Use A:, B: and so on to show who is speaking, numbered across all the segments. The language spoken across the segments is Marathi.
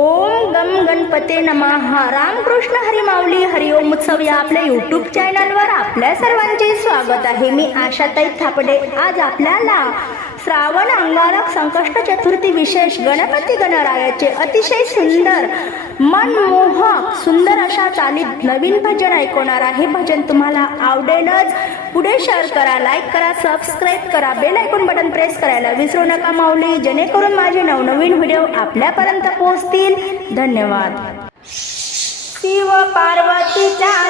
A: ओम गम गणपते नमः. रामकृष्ण हरिमावली हरिओम उत्सव या आपल्या यूट्यूब चॅनलवर आपल्या सर्वांचे स्वागत आहे. मी आशाताई थापडे. आज आपल्याला श्रावण अंगारक संकष्ट चतुर्थी विशेष गणपती गणरायाचे अतिशय सुंदर मनमोहक सुंदर अशा चालीत नवीन भजन ऐकवणार आहे. भजन तुम्हाला आवडेलच. पुढे शेअर करा लाईक करा सबस्क्राईब करा. बेल ऐकून बटन प्रेस करायला विसरू नका माऊली. जेणेकरून माझे नवनवीन व्हिडिओ आपल्यापर्यंत पोहोचतील. धन्यवाद. शिव पार्वतीच्या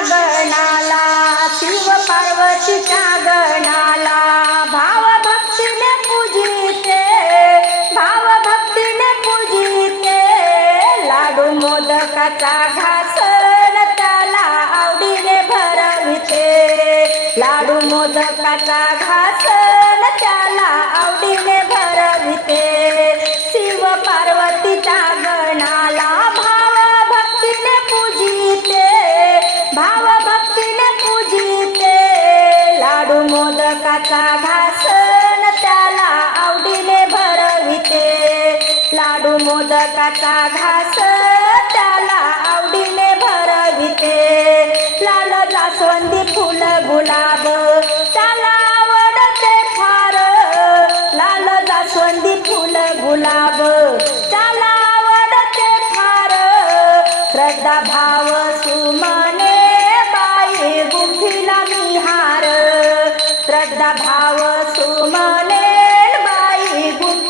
A: मोदकाचा घासन त्याला आवडीने भरविते. लाडू मोदकाचा घासन त्याला आवडीने भरविते. शिव पार्वतीच्या गणाला भाव भक्तीने पूजिते. भाव भक्तीने पूजिते. लाडू मोदकाचा घासन त्याला आवडीने भरविते. लाडू मोदकाचा घास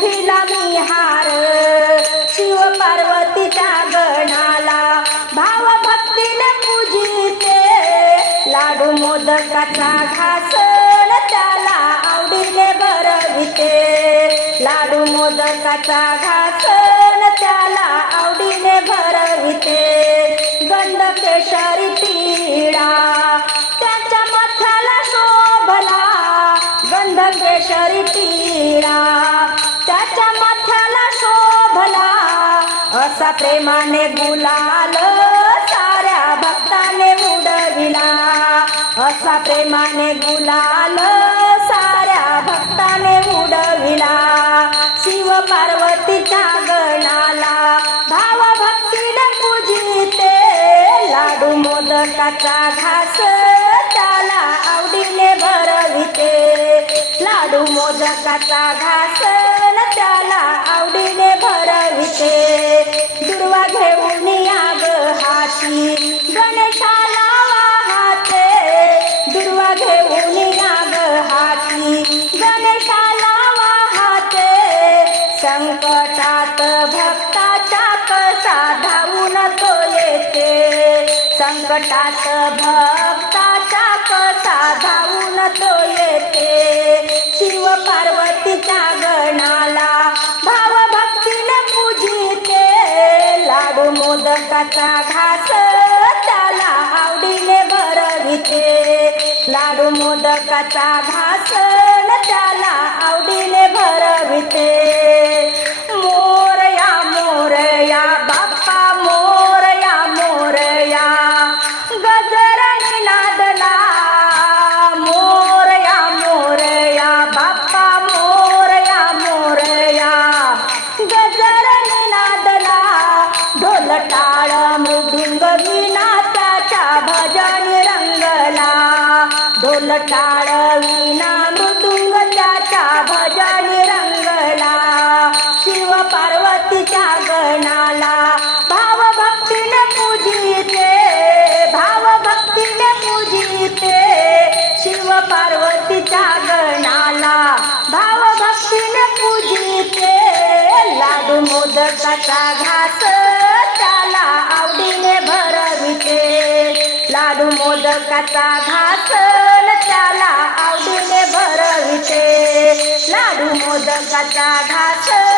A: बाई गुंफीला निहार शिव पार्वतीच्या गणाला भाव भक्तीने पूजिते. लाडू मोदकाचा घासन त्याला आवडीने भरविते. लाडू मोदकाचा घासन त्याला आवडीने भरविते. गंड केशरी तिळा त्याच्या मथ्याला शोभला. गंध केशरी तिळा त्याच्या मथ्याला शोभला. असा प्रेमाने गुलाल साऱ्या भक्ताने उडविला. असा प्रेमाने गुलाल साऱ्या भक्ताने उडविला. शिव पार्वतीच्या गणाला भाव भक्तीने पूजिते. लाडू मोदकाचा घास त्याला आवडीने भरविते. लाडू मोदकाचा घास संकटात भक्ताच्या कसा धावून तो येते? संकटात भक्ताच्या कसा धावून तो येते? शिव पार्वतीच्या गणाला भाव भक्तीने पूजिते. लाडू मोदकाचा घास त्याला आवडीने भरविते. लाडू मोदकाचा घास भजनी रंगला ढोल टाळविना मृदुंग भजनी रंगला शिव पार्वतीच्या गणाला भाव भक्तीने पूजिते भाव भक्तीने पूजिते शिव पार्वतीच्या गणाला भाव भक्तीने पूजिते लाडू मोदकाचा घास त्याला आवडीने मोदकाचा घासन त्याला आवडीने भरविते. लाडू मोदकाचा घासन